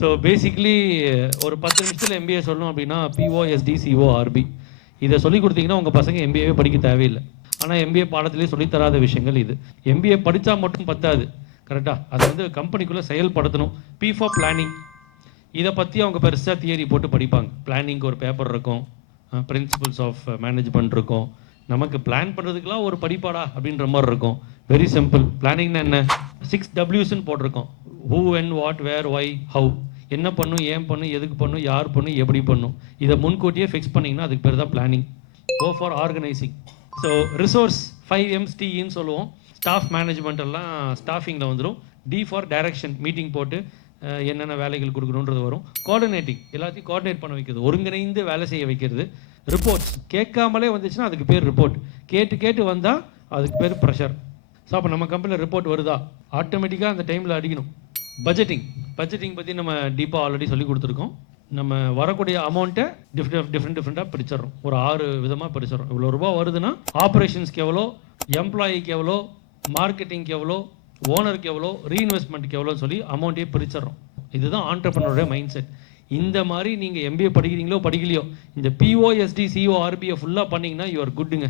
So basically ஒரு 10 நிமிஷத்தில் MBA சொல்லணும் அப்படின்னா பிஓஎஸ்டி சிஓஆர்பி இதை சொல்லி கொடுத்தீங்கன்னா உங்கள் பசங்க எம்பிஏவே படிக்க தேவையில்லை. ஆனால் எம்பிஏ பாடத்திலே சொல்லித்தராத விஷயங்கள் இது. எம்பிஏ படித்தா மட்டும் பத்தாது, கரெக்டாக அதை வந்து கம்பெனிக்குள்ளே செயல்படுத்தணும். பி ஃபார் பிளானிங், இதை பற்றி அவங்க பெருசாக தியரி போட்டு படிப்பாங்க. பிளானிங்க்கு ஒரு பேப்பர் இருக்கும், பிரின்சிபல்ஸ் ஆஃப் மேனேஜ்மெண்ட் இருக்கும். நமக்கு பிளான் பண்ணுறதுக்கெலாம் ஒரு படிப்பாடா அப்படின்ற மாதிரி இருக்கும். Very simple. பிளானிங்னா என்ன? 6 Wsன்னு போட்டிருக்கோம். Who and what where why how. என்ன பண்ணும், ஏன் பண்ணும், எதுக்கு பண்ணும், யார் பண்ணும், எப்படி பண்ணும், இதை முன்கூட்டியே ஃபிக்ஸ் பண்ணிங்கன்னா அதுக்கு பேர் தான் planning. Go for organising. So resource 5M's சொல்லுவோம். ஸ்டாஃப் மேனேஜ்மெண்ட் எல்லாம் ஸ்டாஃபிங்கில் வந்துடும். டி ஃபார் டைரக்ஷன், மீட்டிங் போட்டு என்னென்ன வேலைகள் கொடுக்கணுன்றது வரும். கோஆர்டினேட்டிங், எல்லாத்தையும் கோஆர்டினேட் பண்ண வைக்கிறது, ஒருங்கிணைந்து வேலை செய்ய வைக்கிறது. ரிப்போர்ட்ஸ் கேட்காமலே வந்துச்சுன்னா அதுக்கு பேர் ரிப்போர்ட். கேட்டு கேட்டு வந்தால் அதுக்கு பேர் ப்ரெஷர். ஸோ அப்போ நம்ம கம்பெனியில் ரிப்போர்ட் வருதா, ஆட்டோமேட்டிக்காக அந்த டைமில் அடிக்கணும். பட்ஜெட்டிங் பற்றி நம்ம டீப்பாக ஆல்ரெடி சொல்லி கொடுத்துருக்கோம். நம்ம வரக்கூடிய அமௌண்ட்டை டிஃப்ரெண்ட்டாக பிரிச்சிடறோம். ஒரு 6 விதமாக பிரிச்சிடறோம். இவ்வளோ ரூபா வருதுன்னா ஆப்ரேஷன்ஸ்க்கு எவ்வளோ, எம்ப்ளாயிக்கு எவ்வளோ, மார்க்கெட்டிங்க்கு எவ்வளோ, ஓனருக்கு எவ்வளோ, ரீஇன்வெஸ்ட்மெண்ட்டுக்கு எவ்வளோன்னு சொல்லி அமௌண்ட்டே பிரிச்சிடறோம். இதுதான் ஆண்டர்ப்ரனருடைய மைண்ட் செட். இந்த மாதிரி நீங்கள் எம்பிஏ படிக்கிறீங்களோ படிக்கலையோ, இந்த பிஓஎஸ்டி சிஓஆர்பியை ஃபுல்லாக பண்ணிங்கன்னா யூ ஆர் குட்டுங்க.